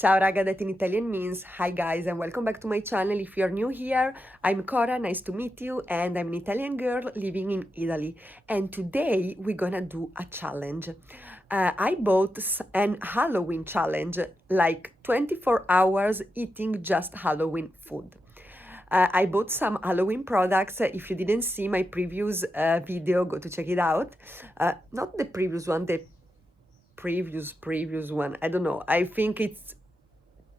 Ciao raga, that in Italian means hi guys and welcome back to my channel. If you're new here, I'm Cora, nice to meet you, and I'm an Italian girl living in Italy. And today we're gonna do a challenge. I bought an Halloween challenge, like 24 hours eating just Halloween food. I bought some Halloween products. If you didn't see my previous video, go to check it out. Not the previous one, the previous one. I don't know. I think it's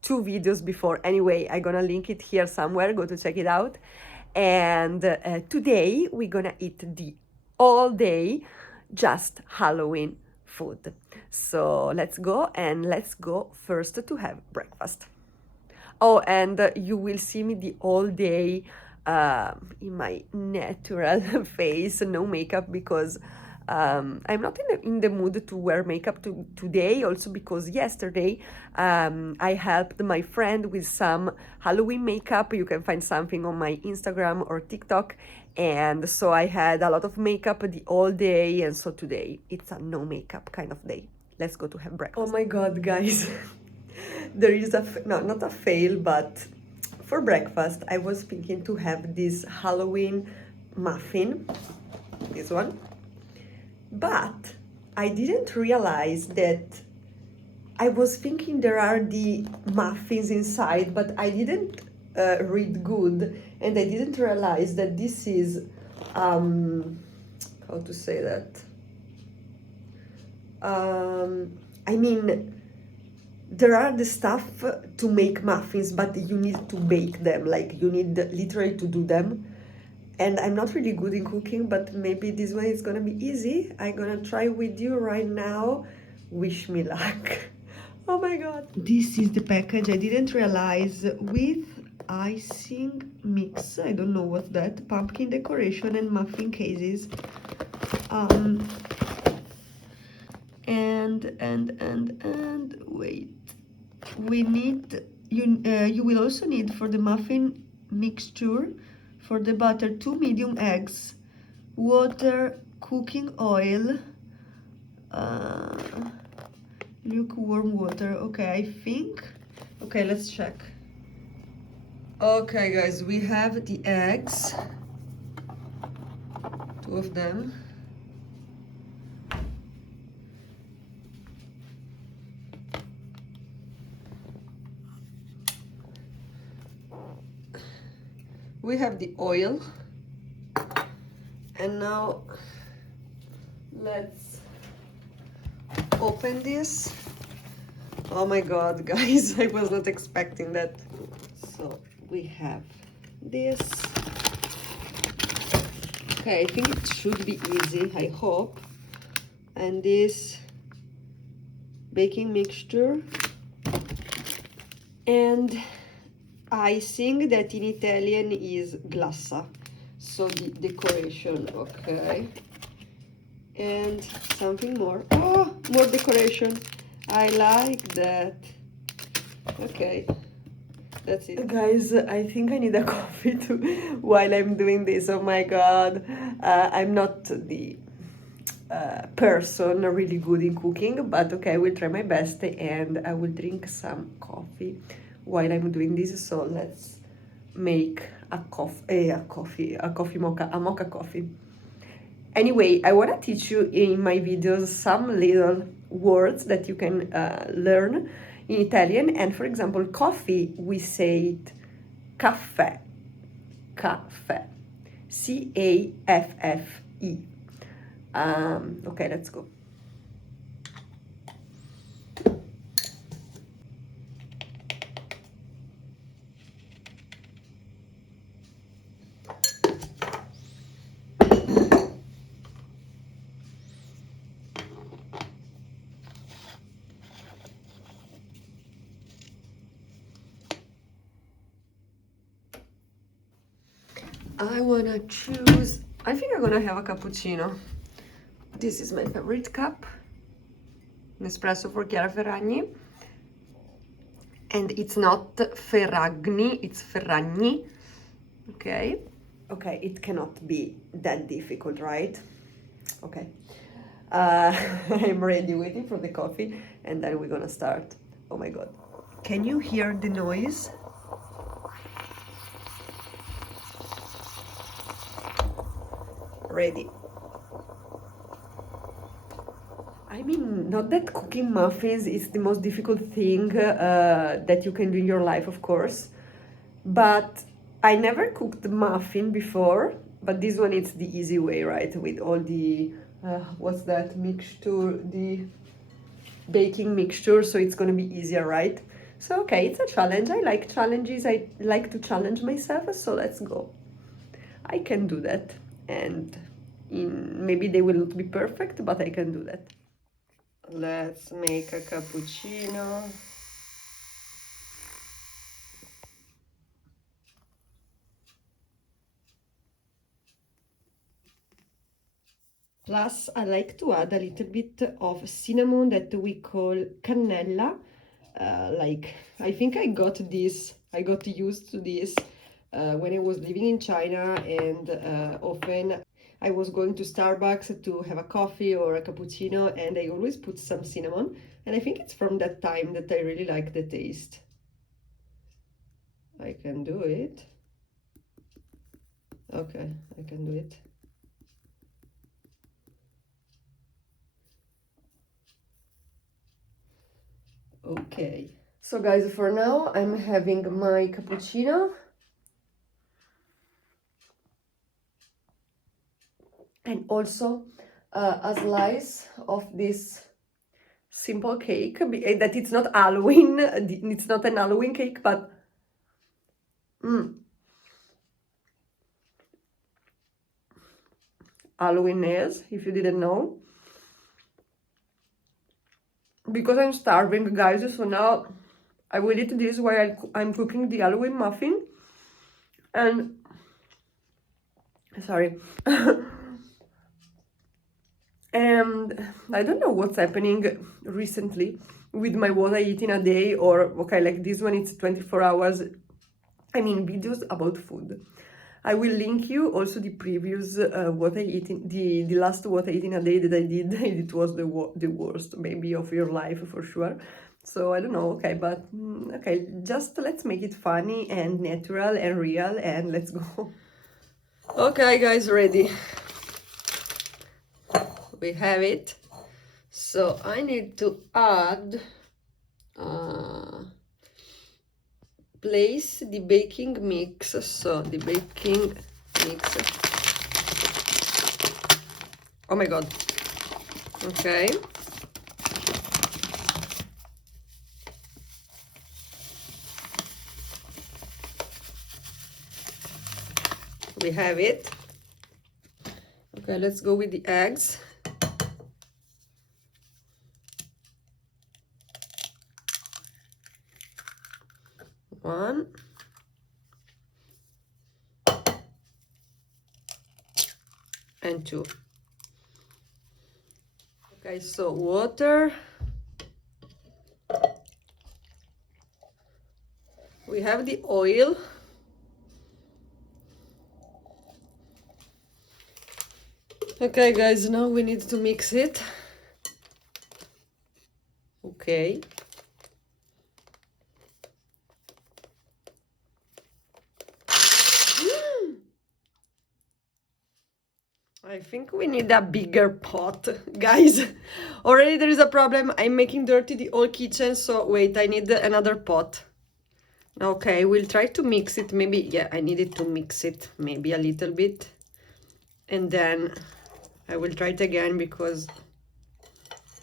two videos before. Anyway, I'm gonna link it here somewhere. Go to check it out. And today we're gonna eat the all day just Halloween food. So let's go, and let's go first to have breakfast. Oh, and you will see me the whole day in my natural face, no makeup, because I'm not in the mood to wear makeup today, also because yesterday I helped my friend with some Halloween makeup. You can find something on my Instagram or TikTok. And so I had a lot of makeup the whole day, and so today it's a no makeup kind of day. Let's go to have breakfast. Oh my god, guys. There is not a fail, but for breakfast I was thinking to have this Halloween muffin, this one, but I didn't realize that I was thinking there are the muffins inside, but I didn't read good, and I didn't realize that this is how to say that, I mean, there are the stuff to make muffins, but you need to bake them, like you need literally to do them. And I'm not really good in cooking, but maybe this one is gonna be easy. I'm gonna try with you right now. Wish me luck. Oh my god. This is the package. I didn't realize, with icing mix. I don't know what's that. Pumpkin decoration and muffin cases. And wait, we need you will also need for the muffin mixture, for the butter, 2 medium eggs, water, cooking oil, lukewarm water. Okay, I think, okay, let's check. Okay guys, we have the eggs, 2 of them. We have the oil, and now let's open this. Oh my god, guys, I was not expecting that. So we have this. Okay, I think it should be easy, I hope. And this baking mixture and icing, that in Italian is glassa, so the decoration. Okay, and something more. Oh, more decoration. I like that. Okay, that's it, guys. I think I need a coffee too while I'm doing this. Oh my god, I'm not the person really good in cooking, but okay, I will try my best, and I will drink some coffee while I'm doing this. So let's make a mocha coffee. Anyway, I want to teach you in my videos some little words that you can learn in Italian. And for example, coffee, we say it caffè, caffè, C-A-F-F-E. Okay, let's go. I wanna choose, I think I'm gonna have a cappuccino. This is my favorite cup, an espresso for Chiara Ferragni. And it's not Ferragni, it's Ferragni. Okay. Okay, it cannot be that difficult, right? Okay. I'm ready, waiting for the coffee, and then we're gonna start. Oh my god. Can you hear the noise? Ready. I mean, not that cooking muffins is the most difficult thing that you can do in your life, of course, but I never cooked muffin before, but this one it's the easy way, right? With all the, what's that mixture, the baking mixture, so it's gonna be easier, right? So, okay, it's a challenge. I like challenges. I like to challenge myself, so let's go. I can do that, and maybe they will not be perfect, but I can do that. Let's make a cappuccino. Plus, I like to add a little bit of cinnamon that we call cannella. Like, I think I got used to this when I was living in China, and often I was going to Starbucks to have a coffee or a cappuccino, and I always put some cinnamon. And I think it's from that time that I really like the taste. I can do it. Okay, I can do it. Okay. So guys, for now I'm having my cappuccino. And also a slice of this simple cake, that it's not Halloween, it's not an Halloween cake, but Halloween is, if you didn't know. Because I'm starving, guys, so now I will eat this while I'm cooking the Halloween muffin. And, sorry. And I don't know what's happening recently with my what I eat in a day, or okay, like this one, it's 24 hours. I mean, videos about food. I will link you also the previous what I eat in the last what I eat in a day that I did. It was the worst maybe of your life for sure. So I don't know, okay, but okay, just let's make it funny and natural and real, and let's go. Okay, guys, ready. We have it. So I need to add place the baking mix. So the baking mix. Oh my god. Okay. We have it. Okay, let's go with the eggs. One. And two. Okay, so water. We have the oil. Okay, guys, now we need to mix it. Okay. I think we need a bigger pot, guys. Already there is a problem. I'm making dirty the whole kitchen, so wait, I need another pot. Okay, we'll try to mix it. Maybe, yeah, I needed to mix it maybe a little bit. And then I will try it again because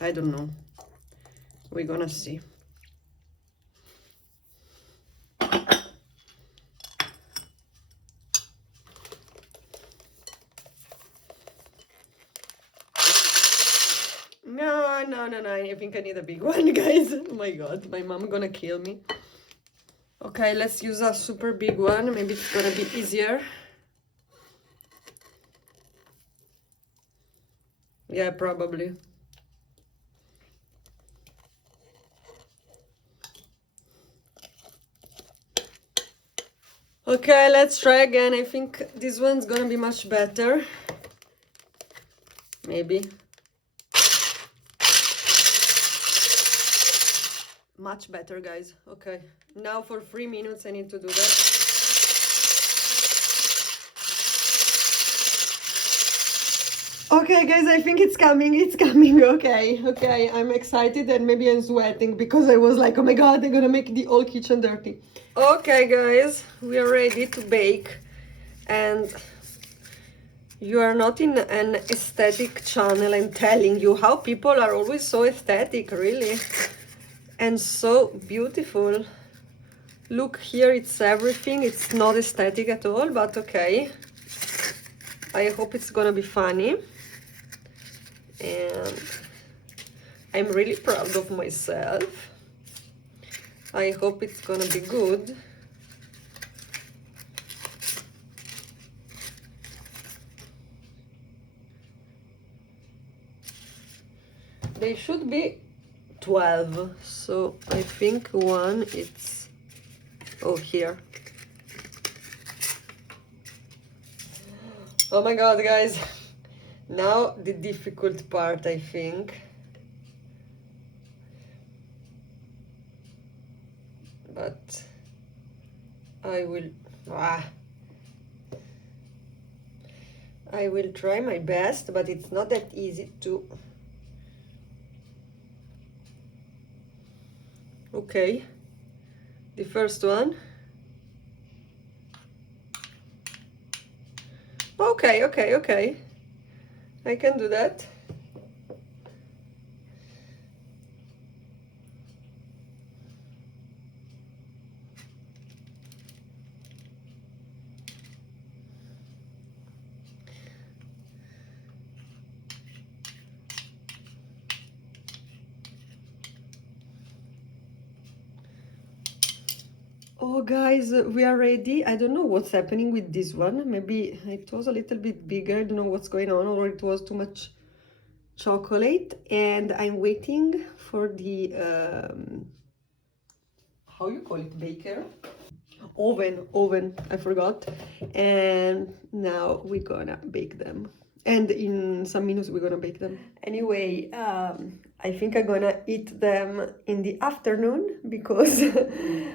I don't know. We're gonna see. No, I think I need a big one, guys. Oh my god, my mom gonna kill me. Okay, let's use a super big one. Maybe it's gonna be easier. Yeah, probably. Okay, let's try again. I think this one's gonna be much better. Maybe. Much better, guys. Okay, now for 3 minutes I need to do that. Okay, guys, I think it's coming. Okay, I'm excited and maybe I'm sweating because I was like, oh my god, they're gonna make the whole kitchen dirty. Okay, guys, we are ready to bake, and you are not in an aesthetic channel. I'm telling you how people are always so aesthetic, really, and so beautiful. Look here, it's everything. It's not aesthetic at all, but okay. I hope it's gonna be funny. And I'm really proud of myself. I hope it's gonna be good. They should be 12, so I think one it's, oh, here. Oh my god, guys. Now the difficult part, I think. But I will try my best, but it's not that easy to. Okay, the first one. Okay, I can do that. Oh, guys, we are ready. I don't know what's happening with this one. Maybe it was a little bit bigger. I don't know what's going on, or it was too much chocolate. And I'm waiting for the how you call it, baker? Oven, I forgot. And now we're gonna bake them. And in some minutes we're gonna bake them. Anyway, I think I'm gonna eat them in the afternoon because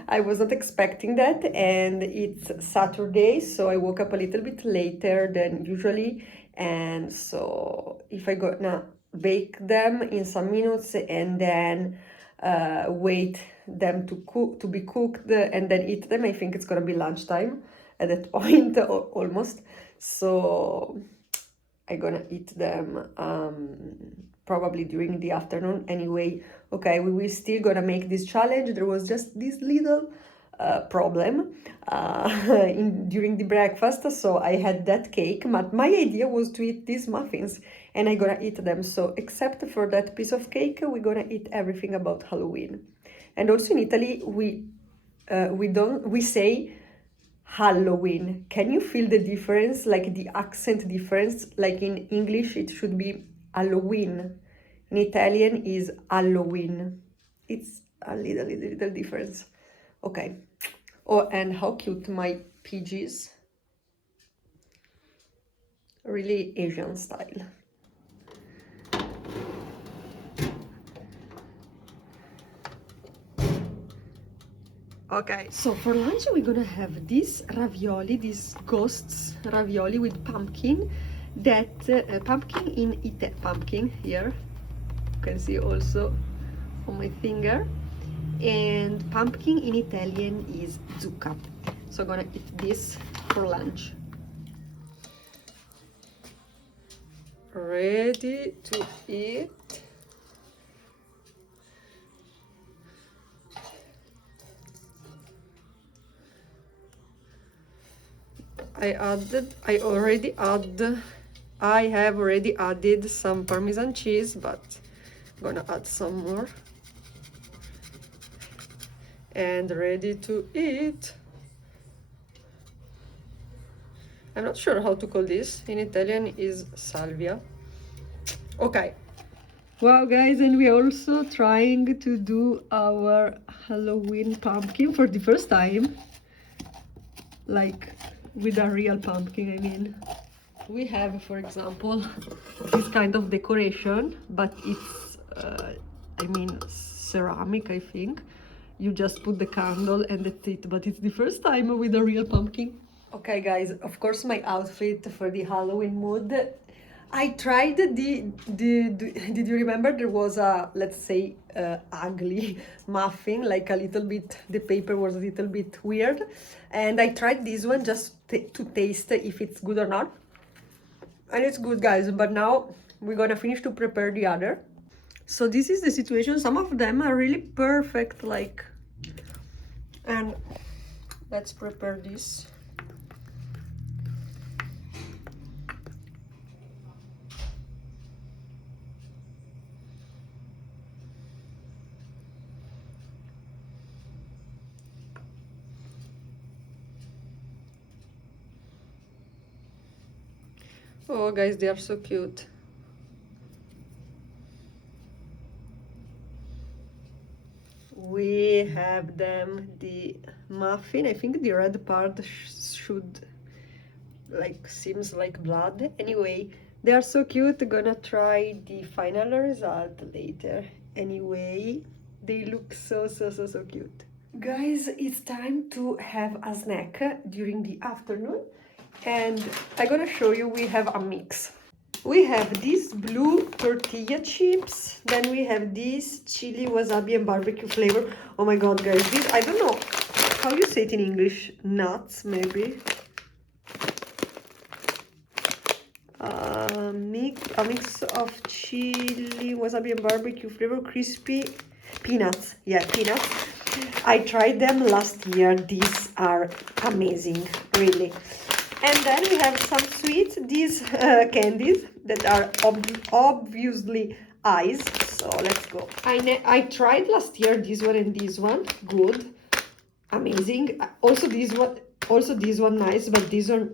I was not expecting that, and it's Saturday, so I woke up a little bit later than usually, and so if I gonna bake them in some minutes and then wait them to be cooked and then eat them, I think it's gonna be lunchtime at that point, almost. So I'm gonna eat them probably during the afternoon anyway. Okay, we will still gonna make this challenge. There was just this little problem during the breakfast, so I had that cake, but my idea was to eat these muffins, and I'm gonna eat them. So except for that piece of cake, we're gonna eat everything about Halloween. And also in Italy, we say Halloween. Can you feel the difference, like the accent difference? Like in English, it should be Halloween. In Italian is Halloween. It's a little difference. Okay. Oh, and how cute my PGs. Really Asian style. Okay, so for lunch we're gonna have this ravioli, these ghosts ravioli with pumpkin. That pumpkin here, you can see also on my finger, and pumpkin in Italian is zucca. So I'm gonna eat this for lunch. Ready to eat. I have already added some Parmesan cheese, but I'm gonna add some more. And ready to eat. I'm not sure how to call this. In Italian is salvia. Okay. Wow, guys, and we're also trying to do our Halloween pumpkin for the first time. Like with a real pumpkin, I mean. We have, for example, this kind of decoration, but it's, I mean, ceramic, I think. you just put the candle and that's it. But it's the first time with a real pumpkin. Okay, guys, of course, my outfit for the Halloween mood. I tried did you remember there was a, let's say, ugly muffin, like a little bit, the paper was a little bit weird. And I tried this one just to taste if it's good or not. And it's good, guys, but now we're gonna finish to prepare the other. So this is the situation. Some of them are really perfect, like, and let's prepare this. Oh, guys, they are so cute. We have them, the muffin. I think the red part should, like, seems like blood. Anyway, they are so cute. Gonna try the final result later. Anyway, they look so cute. Guys, it's time to have a snack during the afternoon, and I'm gonna show you we have a mix. We have these blue tortilla chips, then we have this chili, wasabi and barbecue flavor. Oh my god, guys, this, I don't know how you say it in English, nuts maybe. A mix of chili, wasabi and barbecue flavor, crispy peanuts. Yeah, peanuts. I tried them last year. These are amazing, really. And then we have some sweets, these candies that are obviously ice. So let's go. I tried last year this one and this one. Good, amazing. Also this one nice, but this one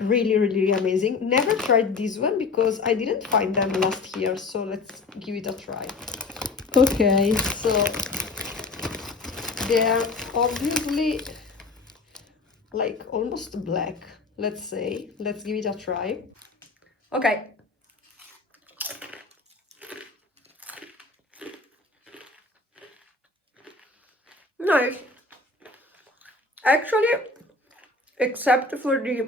really amazing. Never tried this one because I didn't find them last year. So let's give it a try. Okay, so they are obviously like almost black. Let's say, let's give it a try. Okay. Nice. Actually, except for the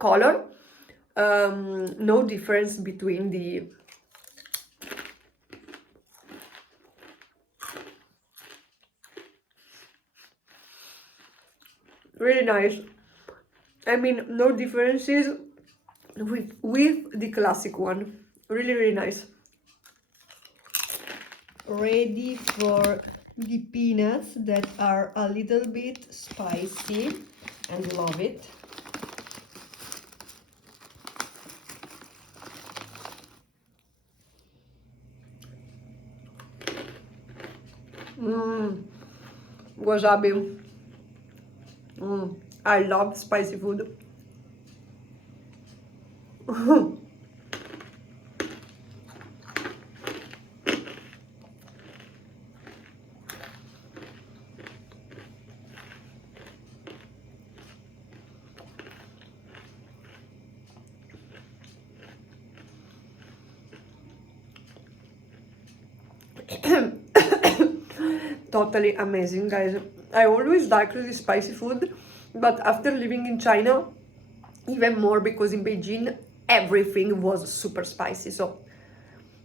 color, no difference between the really nice. I mean, no differences with the classic one. Really nice. Ready for the peanuts that are a little bit spicy and love it. Wasabi. I love spicy food. Totally amazing, guys. I always liked the spicy food, but after living in China, even more, because in Beijing everything was super spicy. So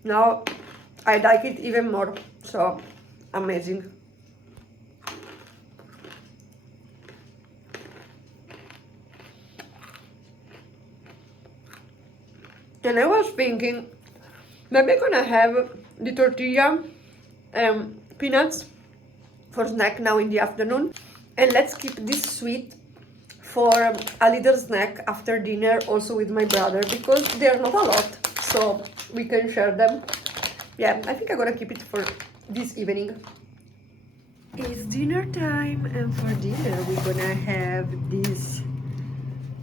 now I like it even more. So amazing. And I was thinking, maybe I'm gonna have the tortilla and peanuts for snack now in the afternoon. And let's keep this sweet for a little snack after dinner, also with my brother, because they're not a lot, so we can share them. Yeah, I think I'm gonna keep it for this evening. It's dinner time, and for dinner we're gonna have this,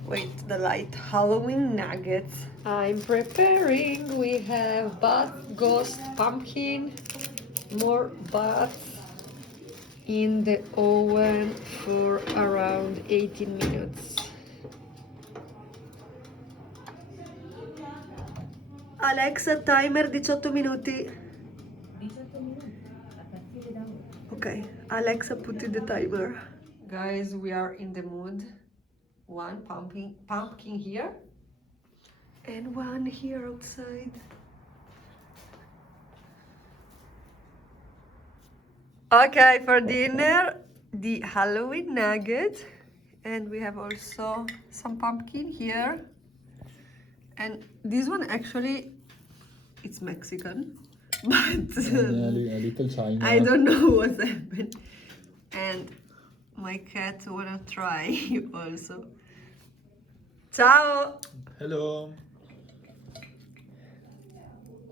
wait, the light, Halloween nuggets. I'm preparing. We have bat, ghost, pumpkin, more bats in the oven for around 18 minutes. Alexa, timer 18 minuti. 18 minuti, a partire da ora. Ok, Alexa put in the timer. Guys, we are in the mood. One pumpkin here. And one here outside. Okay, for dinner, the Halloween nugget. And we have also some pumpkin here. And this one actually, it's Mexican. But a little China. I don't know what's happened. And my cat wanna try also. Ciao! Hello.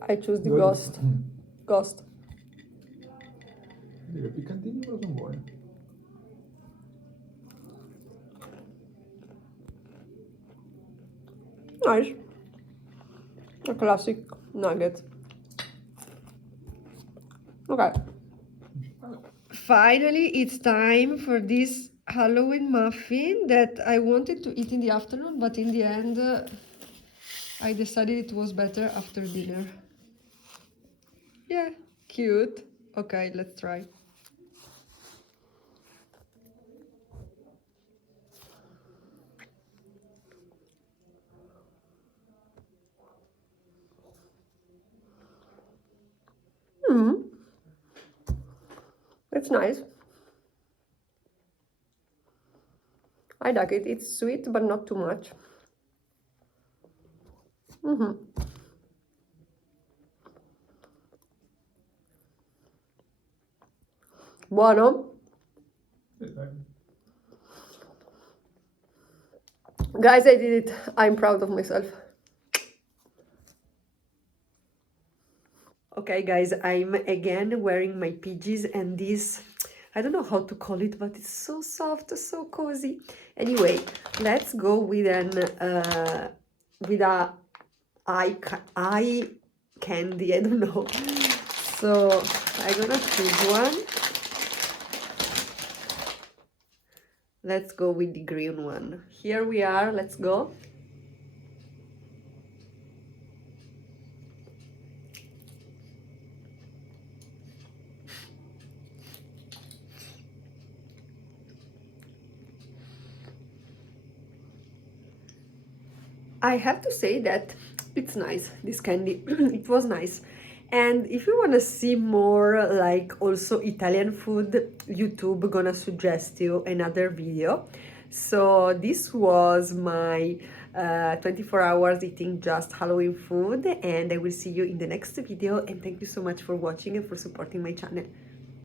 I choose the Good. ghost. Ghost. Dire piccantini però sono buoni. Nice. A classic nugget. Okay. Finally, it's time for this Halloween muffin that I wanted to eat in the afternoon, but in the end, I decided it was better after dinner. Yeah, cute. Okay, let's try. It's nice. I like it. It's sweet, but not too much. Buono. Guys, I did it. I'm proud of myself. Okay, guys, I'm again wearing my PJs and this, I don't know how to call it, but it's so soft, so cozy. Anyway, let's go with a eye candy, I don't know. So I'm gonna choose one. Let's go with the green one. Here we are, let's go. I have to say that it's nice, this candy. It was nice. And if you want to see more like also Italian food, YouTube gonna suggest you another video. So this was my 24 hours eating just Halloween food, and I will see you in the next video, and thank you so much for watching and for supporting my channel.